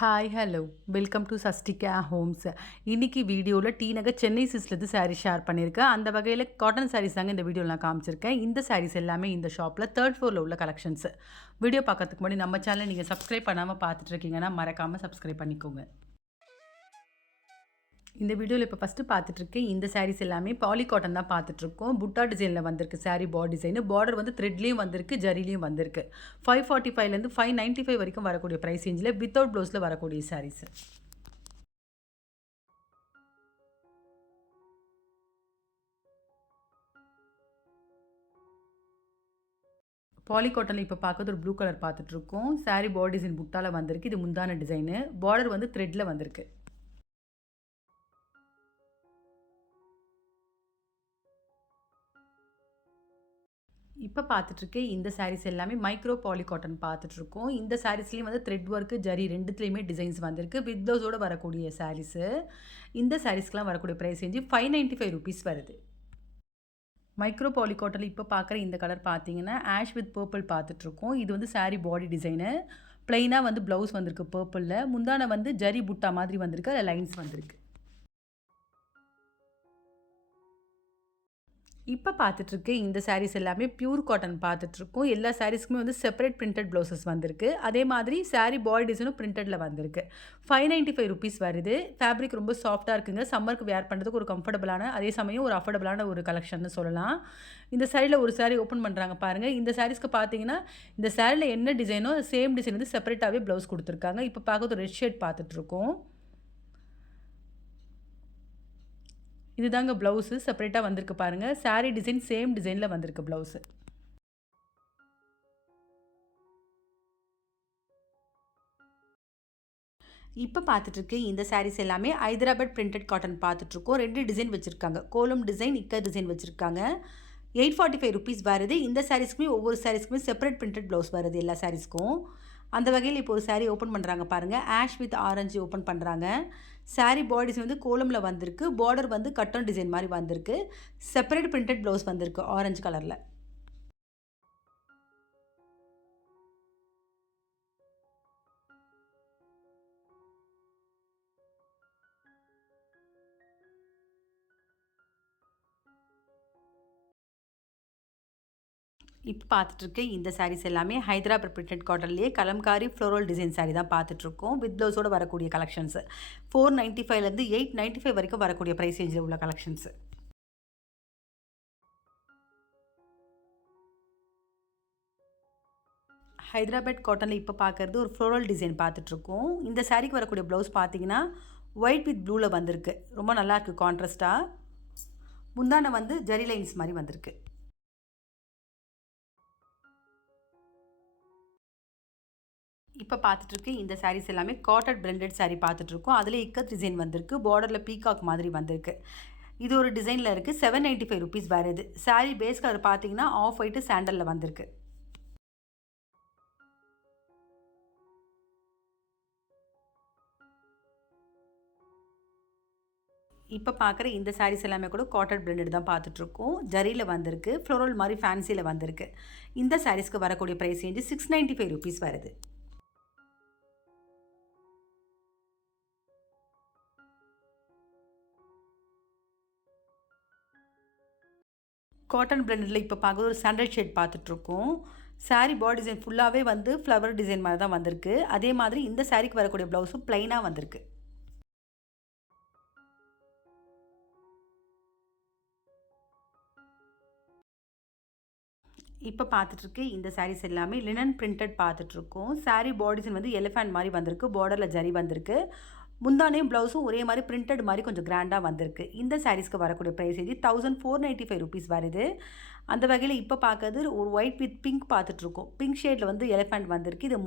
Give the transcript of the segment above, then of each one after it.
Hi hello welcome to Sastika homes. இன்னைக்கு வீடியோவில் T Nagar Chennai சில்க்ஸ்லேருந்து சாரீ ஷேர் பண்ணியிருக்கேன். அந்த வகையில் காட்டன் சாரீஸ் தாங்க இந்த வீடியோவில் நான் காமிச்சிருக்கேன். இந்த சாரீஸ் எல்லாமே இந்த ஷாப்பில் தேர்ட் ஃப்ளோரில் உள்ள கலெக்ஷன்ஸ். வீடியோ பார்க்கறதுக்கு முன்னாடி நம்ம சேனலை நீங்கள் சப்ஸ்கிரைப் பண்ணாமல் பார்த்துட்டு இருக்கீங்கன்னா மறக்காமல் சப்ஸ்கிரைப் பண்ணிக்கோங்க. இந்த வீடியோவில் இப்போ ஃபஸ்ட்டு பார்த்துட்ருக்கேன். இந்த சாரீஸ் எல்லாமே பாலி காட்டன் தான் பார்த்துட்ருக்கோம். புட்டா டிசைனில் வந்திருக்கு சாரீ பாடி டிசைனு. பார்டர் வந்து த்ரெட்லேயும் வந்திருக்கு, ஜரிலையும் வந்திருக்கு. 545லேருந்து 595 வரைக்கும் வரக்கூடிய ப்ரைஸ் ரேஞ்சில் வித்தவுட் ப்ளவுஸில் வரக்கூடிய சாரீஸ். பாலி காட்டனில் இப்போ பார்க்குறது ஒரு ப்ளூ கலர் பார்த்துட்ருக்கோம். சாரீ பாடி டிசைன் புட்டாவில் வந்திருக்கு. இது முந்தான டிசைனு. பார்டர் வந்து த்ரெட்டில் வந்திருக்கு. இப்போ பார்த்துட்ருக்கேன். இந்த சாரீஸ் எல்லாமே மைக்ரோ பாலி காட்டன் பார்த்துட்ருக்கோம். இந்த சாரீஸ்லேயும் வந்து த்ரெட் ஒர்க்கு, ஜரி ரெண்டுத்துலேயுமே டிசைன்ஸ் வந்திருக்கு. வித் ப்ளவுஸோடு வரக்கூடிய சாரீஸு. இந்த சாரீஸ்க்கெலாம் வரக்கூடிய ப்ரைஸ் ரேஞ்சு 595 ருபீஸ் வருது. மைக்ரோ பாலி காட்டனில் இப்போ பார்க்குற இந்த கலர் பார்த்தீங்கன்னா ஆஷ் வித் பர்பிள் பார்த்துட்ருக்கோம். இது வந்து சாரீ பாடி டிசைனு. ப்ளைனாக வந்து ப்ளவுஸ் வந்திருக்கு பர்பிளில். முந்தான வந்து ஜரி புட்டா மாதிரி வந்திருக்கு. அதில் லைன்ஸ் வந்திருக்கு. இப்போ பார்த்துட்ருக்கேன். இந்த சாரீஸ் எல்லாமே பியூர் காட்டன் பார்த்துட்ருக்கோம். எல்லா சாரீஸ்க்குமே வந்து செப்பரேட் பிரிண்டட் ப்ளவுசஸ் வந்திருக்கு. அதே மாதிரி சாரீ பாடி டிசைனும் பிரிண்டடில் வந்திருக்கு. 595 ருபீஸ் வருது. ஃபேப்ரிக் ரொம்ப சாஃப்ட்டாக இருக்குங்க. சம்மருக்கு வேர் பண்ணுறதுக்கு ஒரு கம்ஃபர்டபுளான, அதே சமயம் ஒரு அஃபோர்டபுளான ஒரு கலெக்ஷன்னு சொல்லலாம். இந்த சாரியில் ஒரு சாரீ ஓப்பன் பண்ணுறாங்க பாருங்கள். இந்த சாரீஸ்க்கு பார்த்தீங்கன்னா இந்த சாரியில் என்ன டிசைனோ சேம் டிசைன் வந்து செப்பரேட்டாகவே ப்ளவுஸ் கொடுத்துருக்காங்க. இப்போ பார்க்குறது ரெட் ஷேட் பார்த்துட்ருக்கோம். இதுதாங்க ப்ளவுஸு செப்பரேட்டாக வந்திருக்கு பாருங்கள். சாரீ டிசைன் சேம் டிசைனில் வந்திருக்கு ப்ளவுஸு. இப்போ பார்த்துட்ருக்கேன். இந்த சாரீஸ் எல்லாமே ஹைதராபாத் பிரிண்டட் காட்டன் பார்த்துட்ருக்கோம். 2 டிசைன் வச்சுருக்காங்க. கோலம் டிசைன், இக்கர் டிசைன் வச்சுருக்காங்க. 845 ருபீஸ் வருது. இந்த சாரீஸ்க்குமே ஒவ்வொரு சாரீஸ்க்குமே செப்பரேட் பிரிண்டட் ப்ளவுஸ் வருது எல்லா சாரீஸ்க்கும். அந்த வகையில் இப்போ ஒரு சாரீ ஓப்பன் பண்ணுறாங்க பாருங்கள். ஆஷ் வித் ஆரஞ்சு ஓப்பன் பண்ணுறாங்க. சாரீ பாடிஸ் வந்து கோலமில் வந்திருக்கு. பார்டர் வந்து கட்டன் டிசைன் மாதிரி வந்திருக்கு. செப்பரேட் பிரிண்டட் ப்ளவுஸ் வந்திருக்கு ஆரஞ்சு கலரில். இப்போ பார்த்துட்ருக்கேன். இந்த சாரீஸ் எல்லாமே ஹைதராபாத் பிரிண்டட் காட்டன்லேயே கலம்காரி ஃப்ளோரல் டிசைன் சாரீ தான் பார்த்துட்ருக்கோம். வித் ப்ளவுஸோடு வரக்கூடிய கலெக்ஷன்ஸு. 495லேருந்து 895 வரைக்கும் வரக்கூடிய ப்ரைஸ் ரேஞ்சில் உள்ள கலெக்ஷன்ஸு. ஹைதராபாத் காட்டனில் இப்போ பார்க்குறது ஒரு ஃப்ளோரல் டிசைன் பார்த்துட்ருக்கோம். இந்த சாரீக்கு வரக்கூடிய ப்ளவுஸ் பார்த்தீங்கன்னா ஒயிட் வித் ப்ளூவில் வந்திருக்கு. ரொம்ப நல்லாயிருக்கு கான்ட்ராஸ்ட்டாக. முந்தான வந்து ஜரி லைன்ஸ் மாதிரி வந்திருக்கு. இப்போ பார்த்துட்ருக்கேன். இந்த சாரீஸ் எல்லாமே காட்டன் பிளெண்டட் சாரீ பார்த்துட்ருக்கோம். அதில் இக்கத் டிசைன் வந்திருக்கு. பார்டரில் பீகாக் மாதிரி வந்திருக்கு. இது ஒரு டிசைனில் இருக்குது. 795 ருபீஸ் வருது. சாரீ பேஸ் கலர் பார்த்தீங்கன்னா ஆஃப் ஒயிட்டு சாண்டலில் வந்திருக்கு. இப்போ பார்க்குற இந்த சாரீஸ் எல்லாமே கூட காட்டன் பிளெண்டட் தான் பார்த்துட்ருக்கோம். ஜரியில் வந்திருக்கு. ஃப்ளோரல் மாதிரி ஃபேன்சியில் வந்திருக்கு. இந்த சாரீஸ்க்கு வரக்கூடிய ப்ரைஸ் ரேஞ்சு 695 ருபீஸ் வருது. காட்டன் பிளெண்டடில் இப்போ பார்க்குறது ஒரு சாண்டல் ஷேட் பார்த்துட்ருக்கோம். சாரீ பாடி டிசைன் ஃபுல்லாகவே வந்து ஃப்ளவர் டிசைன் மாதிரி தான் வந்திருக்கு. அதே மாதிரி இந்த சாரீக்கு வரக்கூடிய ப்ளவுஸும் ப்ளைனாக வந்திருக்கு. இப்போ பார்த்துட்ருக்கேன். இந்த சாரீஸ் எல்லாமே லினன் பிரிண்டட் பார்த்துட்ருக்கோம். சாரீ பாடி டிசைன் வந்து எலிஃபண்ட் மாதிரி வந்திருக்கு. பார்டரில் ஜரி வந்திருக்கு. முந்தானையும் ப்ளவுஸும் ஒரே மாதிரி பிரிண்டட் மாதிரி கொஞ்சம் கிராண்டாக வந்திருக்கு. இந்த சாரீஸ்க்கு வரக்கூடிய ப்ரைஸ் இது 1495 ருபீஸ் வருது. அந்த வகையில் இப்போ பார்க்கறது ஒரு ஒயிட் வித் பிங்க் பார்த்துட்ருக்கோம். பிங்க் ஷேடில் வந்து எலிஃபண்ட் வந்திருக்கு. இது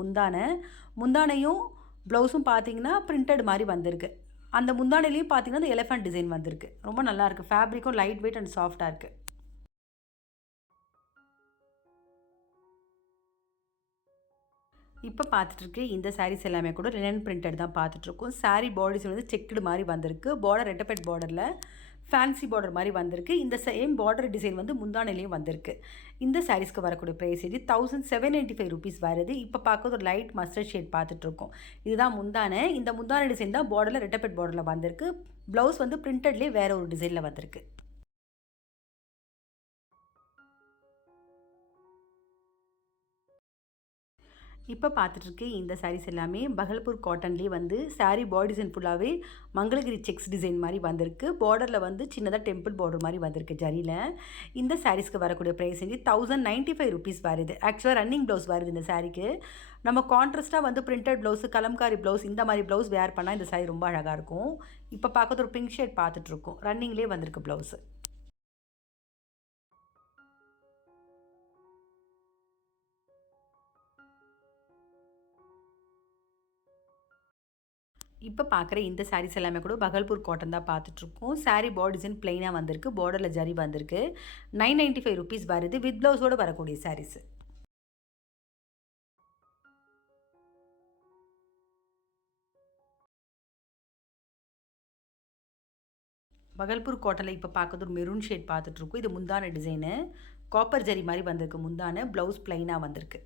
முந்தானையும் ப்ளவுஸும் பார்த்தீங்கன்னா பிரிண்டட் மாதிரி வந்திருக்கு. அந்த முந்தானையிலையும் பார்த்தீங்கன்னா இந்த எலிஃபண்ட் டிசைன் வந்திருக்கு. ரொம்ப நல்லாயிருக்கு. ஃபேப்ரிக்கும் லைட் வெயிட் அண்ட் சாஃப்டாக இருக்குது. இப்போ பார்த்துட்ருக்கேன். இந்த சாரீஸ் எல்லாமே கூட லினன் பிரிண்டட் தான் பார்த்துட்ருக்கோம். சாரீ பாடிஸ் வந்து செக்குடு மாதிரி வந்திருக்கு. பார்டர் ரெட்டப்பெட் பார்டரில் ஃபேன்சி பார்டர் மாதிரி வந்திருக்கு. இந்த சேம் பார்டர் டிசைன் வந்து முந்தானையிலையும் வந்திருக்கு. இந்த சாரீஸ்க்கு வரக்கூடிய ப்ரைஸ் இது 1795 rupees வருது. இப்போ பார்க்குறது ஒரு லைட் மஸ்டர்ட் ஷேட் பார்த்துட்ருக்கோம். இதுதான் முந்தானை. இந்த முந்தானை டிசைன் தான் பார்டரில் ரெட்டப்பெட் பார்டரில் வந்திருக்கு. ப்ளவுஸ் வந்து பிரிண்டட்லேயே வேறு ஒரு டிசைனில் வந்திருக்கு. இப்போ பார்த்துட்ருக்கு இந்த சாரீஸ் எல்லாமே பகல்பூர் காட்டன்லேயே வந்து சாரீ பாடி டிசைன் ஃபுல்லாகவே மங்களகிரி செக்ஸ் டிசைன் மாதிரி வந்திருக்கு. பார்டரில் வந்து சின்னதாக டெம்பிள் பார்டர் மாதிரி வந்திருக்கு ஜரியில். இந்த சாரீஸ்க்கு வரக்கூடிய ப்ரைஸ் வந்து 1095 rupees வருது. ஆக்சுவலாக ரன்னிங் ப்ளவுஸ் வருது இந்த சாரீக்கு. நம்ம கான்ட்ராஸ்ட்டாக வந்து பிரிண்டட் ப்ளவுஸு, கலம்காரி ப்ளவுஸ் இந்த மாதிரி ப்ளவுஸ் வேர் பண்ணால் இந்த சாரீ ரொம்ப அழகாக இருக்கும். இப்போ பார்க்கறது ஒரு பிங்க் ஷேட் பார்த்துட்ருக்கோம். ரன்னிங்லேயே வந்திருக்கு ப்ளவுஸு. இப்போ பார்க்குற இந்த சாரீஸ் எல்லாமே கூட பகல்பூர் காட்டன் தான் பார்த்துட்ருக்கோம். சாரீ பாடி டிசைன் பிளைனாக வந்திருக்கு. பார்டரில் ஜரி வந்திருக்கு. 995 rupees வருது. வித் ப்ளவுஸோடு வரக்கூடிய சாரீஸ். பகல்பூர் காட்டனில் இப்போ பார்க்குறது ஒரு மெரூன் ஷேட் பார்த்துட்ருக்கோம். இது முந்தான டிசைனு. காப்பர் ஜரி மாதிரி வந்திருக்கு முந்தான. ப்ளவுஸ் பிளைனாக வந்திருக்கு.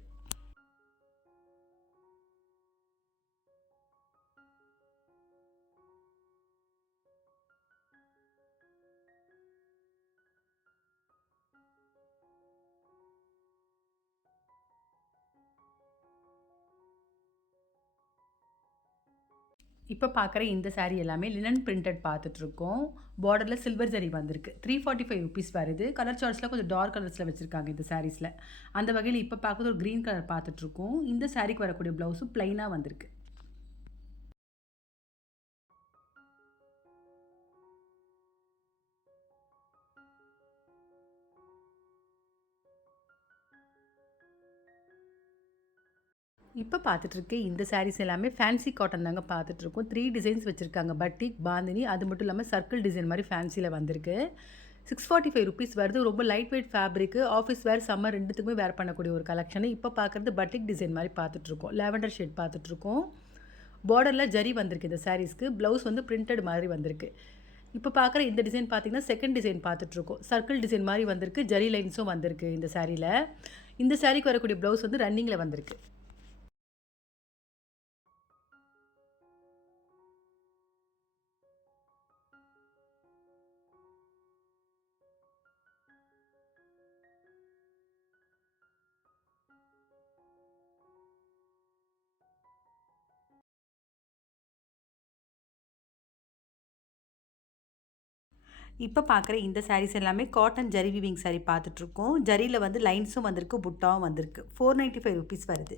இப்போ பார்க்குற இந்த சாரீ எல்லாமே லினன் பிரிண்டட் பார்த்துட்ருக்கோம். பார்டரில் சில்வர் ஜரி வந்திருக்கு. 345 rupees வருது. கலர் சார்ட்ஸில் கொஞ்சம் டார்க் கலர்ஸில் வச்சுருக்காங்க இந்த சாரீஸில். அந்த வகையில் இப்போ பார்க்குறது ஒரு க்ரீன் கலர் பார்த்துட்ருக்கோம். இந்த சாரீக்கு வரக்கூடிய ப்ளவுஸும் ப்ளைனாக வந்திருக்கு. இப்போ பார்த்துட்ருக்கு இந்த சாரீஸ் எல்லாமே ஃபேன்சி காட்டன் தாங்க பார்த்துட்ருக்கோம். 3 டிசைன்ஸ் வச்சுருக்காங்க. பட்டிக், பாந்தினி, அது மட்டும் இல்லாமல் சர்க்கிள் டிசைன் மாதிரி ஃபேன்சியில் வந்திருக்கு. 645 rupees வருது. ரொம்ப light weight fabric. Office wear, summer ரெண்டுத்துக்குமே வேர் பண்ணக்கூடிய ஒரு கலெக்ஷனு. இப்போ பார்க்குறது பட்டிக் டிசைன் மாதிரி பார்த்துட்ருக்கோம். லாவெண்டர் ஷேட் பார்த்துட்ருக்கோம். பார்டரில் ஜரி வந்திருக்கு இந்த சாரீஸ்க்கு. ப்ளவுஸ் வந்து பிரிண்டட் மாதிரி வந்திருக்கு. இப்போ பார்க்குற இந்த டிசைன் பார்த்தீங்கன்னா செகண்ட் டிசைன் பார்த்துட்ருக்கோம். சர்க்கிள் டிசைன் மாதிரி வந்திருக்கு. ஜரி லைன்ஸும் வந்திருக்கு இந்த சாரியில். இந்த சாரீக்கு வரக்கூடிய ப்ளவுஸ் வந்து ரன்னிங்கில் வந்திருக்கு. இப்போ பார்க்குற இந்த சாரீஸ் எல்லாமே காட்டன் ஜரி வீவிங் சாரீ பார்த்துட்ருக்கோம். ஜரியில் வந்து லைன்ஸும் வந்திருக்கு, புட்டாவும் வந்திருக்கு. 495 rupees வருது.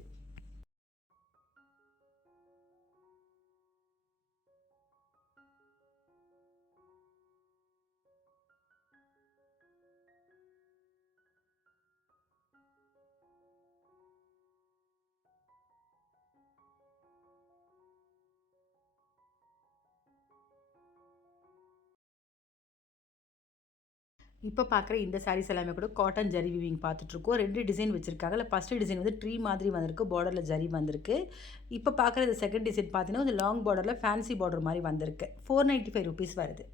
இப்போ பார்க்குற இந்த சாரீஸ் எல்லாமே கூட காட்டன் ஜரி வீவிங் பார்த்துட்ருக்கோம். 2 டிசைன் வச்சுருக்காங்க. அதில் ஃபஸ்ட்டு டிசைன் வந்து ட்ரீ மாதிரி வந்திருக்கு. பார்டரில் ஜரி வந்திருக்கு. இப்போ பார்க்குற இந்த செகண்ட் டிசைன் பார்த்தீங்கன்னா கொஞ்சம் லாங் பார்டரில் ஃபேன்சி பார்டர் மாதிரி வந்திருக்கு. 495 rupees வருது.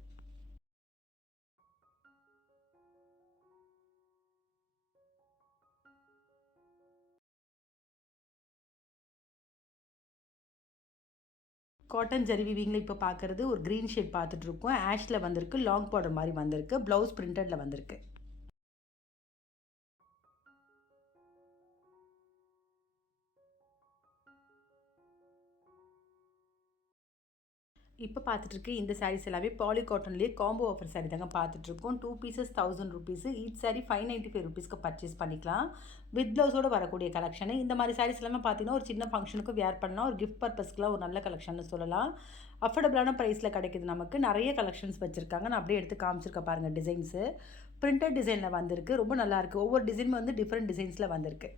காட்டன் ஜரி வீவிங்கில் இப்போ பார்க்குறது ஒரு க்ரீன் ஷேட் பார்த்துட்ருக்கோம். ஆஷில் வந்திருக்கு. லாங் பார்டர் மாதிரி வந்திருக்கு. ப்ளவுஸ் பிரிண்டடில் வந்திருக்கு. இப்போ பார்த்துட்ருக்கு இந்த சாரீஸ் எல்லாமே பாலி காட்டன்லேயே காம்போ ஆஃபர் சாரீ தாங்க பார்த்துட்ருக்கோம். 2 pieces 1000 rupees. ஈச் சாரீ 595 rupeesக்கு பர்ச்சேஸ் பண்ணிக்கலாம். வித் ப்ளவுஸோடு வரக்கூடிய கலெக்ஷனு. இந்த மாதிரி சாரீஸ் எல்லாமே பார்த்தீங்கன்னா ஒரு சின்ன ஃபங்க்ஷனுக்கு வேர் பண்ணலாம். ஒரு கிஃப்ட் பர்பஸ்க்குலாம் ஒரு நல்ல கலெக்ஷன் சொல்லலாம். அஃபோர்டபுளான ப்ரைஸில் கிடைக்குது நமக்கு. நிறைய கலெக்ஷன்ஸ் வச்சுருக்காங்க. நான் அப்படியே எடுத்து காமிச்சிருக்கேன் பாருங்கள் டிசைன்ஸு. பிரிண்டட் டிசைனில் வந்திருக்கு. ரொம்ப நல்லாயிருக்கு. ஒவ்வொரு டிசைன் வந்து டிஃப்ரெண்ட் டிசைன்ஸில் வந்திருக்கு.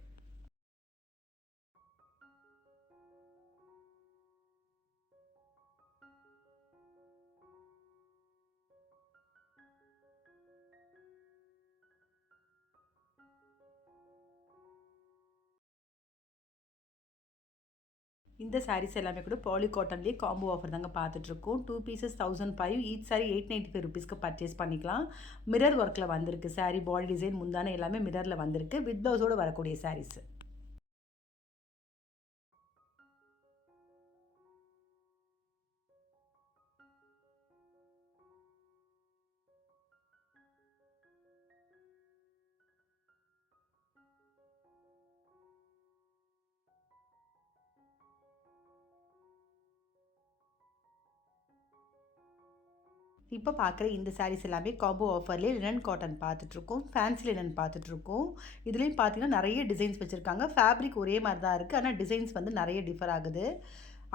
இந்த சாரீஸ் எல்லாமே கூட பாலி காட்டன்லேயே காம்போ ஆஃபர் தாங்க பார்த்துட்ருக்கோம். 2 பீசஸ் 1005, ஈச் சாரி 895 ருபீஸ்க்கு பர்ச்சேஸ் பண்ணிக்கலாம். மிரர் ஒர்க்கில் வந்திருக்கு சாரீ, பாடி டிசைன் முந்தான எல்லாமே மிரரில் வந்திருக்கு. வித் ப்ளவுஸோடு வரக்கூடிய சாரீஸ். இப்போ பார்க்குற இந்த சாரீஸ் எல்லாமே காம்போ ஆஃபர்லேயே லினன் காட்டன் பார்த்துட்ருக்கோம். ஃபேன்சி லினன் பார்த்துட்ருக்கோம். இதுலேயும் பார்த்தீங்கன்னா நிறைய டிசைன்ஸ் வச்சுருக்காங்க. ஃபேப்ரிக் ஒரே மாதிரி தான் இருக்குது, ஆனால் டிசைன்ஸ் வந்து நிறைய டிஃபர் ஆகுது.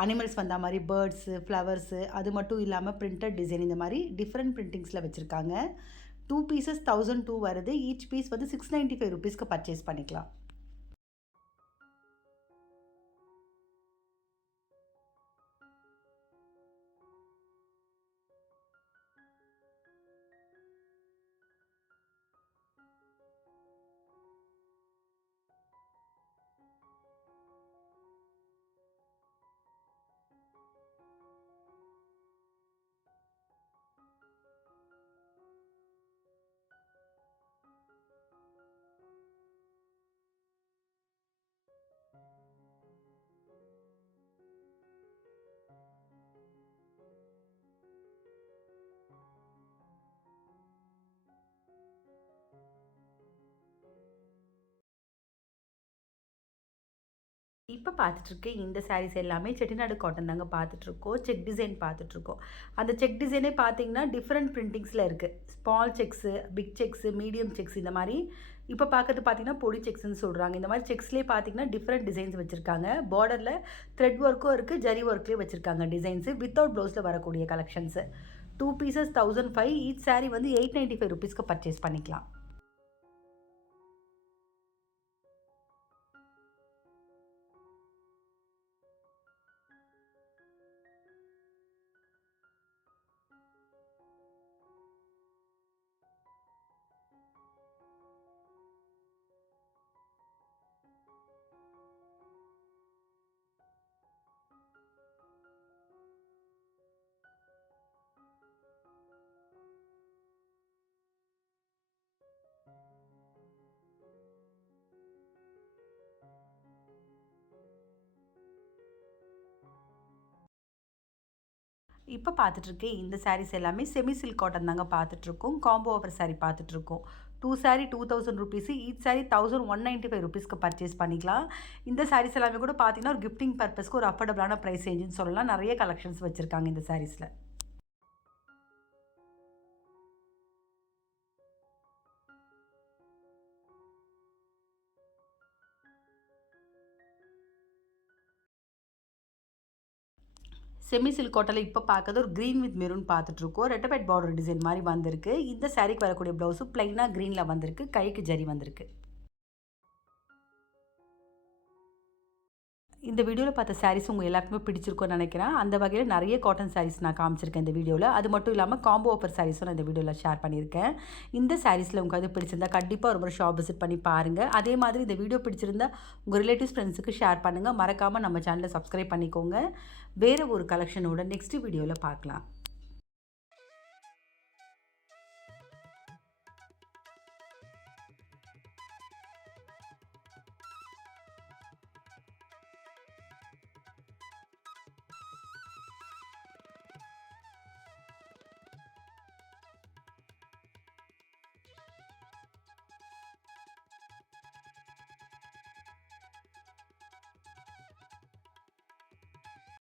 அனிமல்ஸ் வந்த மாதிரி பேர்ட்ஸு, ஃப்ளவர்ஸு, அது மட்டும் இல்லாமல் பிரிண்டட் டிசைன், இந்த மாதிரி டிஃப்ரெண்ட் பிரிண்டிங்ஸில் வச்சுருக்காங்க. 2 பீசஸ் 1002 வருது. ஈச் பீஸ் வந்து 695 ருபீஸ்க்கு பர்ச்சேஸ் பண்ணிக்கலாம். இப்போ பார்த்துட்ருக்கேன் இந்த சாரீஸ் எல்லாமே செட்டிநாடு காட்டன் தாங்க பார்த்துட்ருக்கோம். செக் டிசைன் பார்த்துட்ருக்கோம். அந்த செக் டிசைனே பார்த்தீங்கன்னா டிஃப்ரெண்ட் பிரிண்டிங்ஸில் இருக்குது. Small checks, big checks, medium checks, இந்த மாதிரி. இப்போ பார்க்கறது பார்த்தீங்கன்னா பொடி செக்ஸ்ன்னு சொல்கிறாங்க. இந்த மாதிரி செக்ஸ்லேயே பார்த்தீங்கன்னா டிஃப்ரெண்ட் டிசைன்ஸ் வச்சுருக்காங்க. பார்டரில் த்ரெட் ஒர்க்கும் இருக்குது, ஜரி ஒர்க்லேயே வச்சுருக்காங்க டிசைன்ஸு. வித்தவுட் ப்ளவுஸில் வரக்கூடிய கலெக்ஷன்ஸு. 2 பீசஸ் 1005, ஈச் சாரீ வந்து 895 ருபீஸ்க்கு பர்ச்சேஸ் பண்ணிக்கலாம். இப்போ பார்த்துட்ருக்கேன் இந்த சாரீஸ் எல்லாமே செமி சில்க் காட்டன் தாங்க பார்த்துட்ருக்கோம். காம்போ ஆஃபர் சாரீ பார்த்துட்ருக்கோம். 2 சாரீ 2000 ருபீஸு, ஈச் சாரீ 1195 ருபீஸ்க்கு பர்ச்சேஸ் பண்ணிக்கலாம். இந்த சாரீஸ் எல்லாமே கூட பார்த்தீங்கன்னா ஒரு கிஃப்டிங் பர்பஸ்க்கு ஒரு அஃபோர்டபுளான ப்ரைஸ் ரேஞ்சுன்னு சொல்லலாம். நிறைய கலெக்ஷன்ஸ் வச்சுருக்காங்க இந்த சாரீஸில். செமி சில்க் காட்டனில் இப்போ பார்க்கறது ஒரு க்ரீன் வித் மெரூன் பார்த்துட்ருக்கோம். ரெட்டபெட் பார்டர் டிசைன் மாதிரி வந்திருக்கு. இந்த சாரீக்கு வரக்கூடிய ப்ளவுஸும் ப்ளைனாக க்ரீனில் வந்திருக்கு. கைக்கு ஜரி வந்திருக்கு. இந்த வீடியோவில் பார்த்த சாரீஸ் உங்கள் எல்லாருக்குமே பிடிச்சிருக்கும்னு நினைக்கிறேன். அந்த வகையில் நிறைய காட்டன் சாரீஸ் நான் காமிச்சிருக்கேன் இந்த வீடியோவில். அது மட்டும் இல்லாமல் காம்போ ஆஃபர் சாரீஸும் நான் இந்த வீடியோவில் ஷேர் பண்ணியிருக்கேன். இந்த சாரீஸில் உங்களுக்கு அது பிடிச்சிருந்தா கண்டிப்பாக ஒரு முறை ஷாப் விசிட் பண்ணி பாருங்கள். அதே மாதிரி இந்த வீடியோ பிடிச்சிருந்தா உங்கள் ரிலேட்டிவ்ஸ் ஃப்ரெண்ட்ஸுக்கு ஷேர் பண்ணுங்கள். மறக்காமல் நம்ம சேனலை சப்ஸ்கிரைப் பண்ணிக்கோங்க. வேறு ஒரு கலெக்ஷனோட நெக்ஸ்ட் வீடியோவில் பார்க்கலாம்.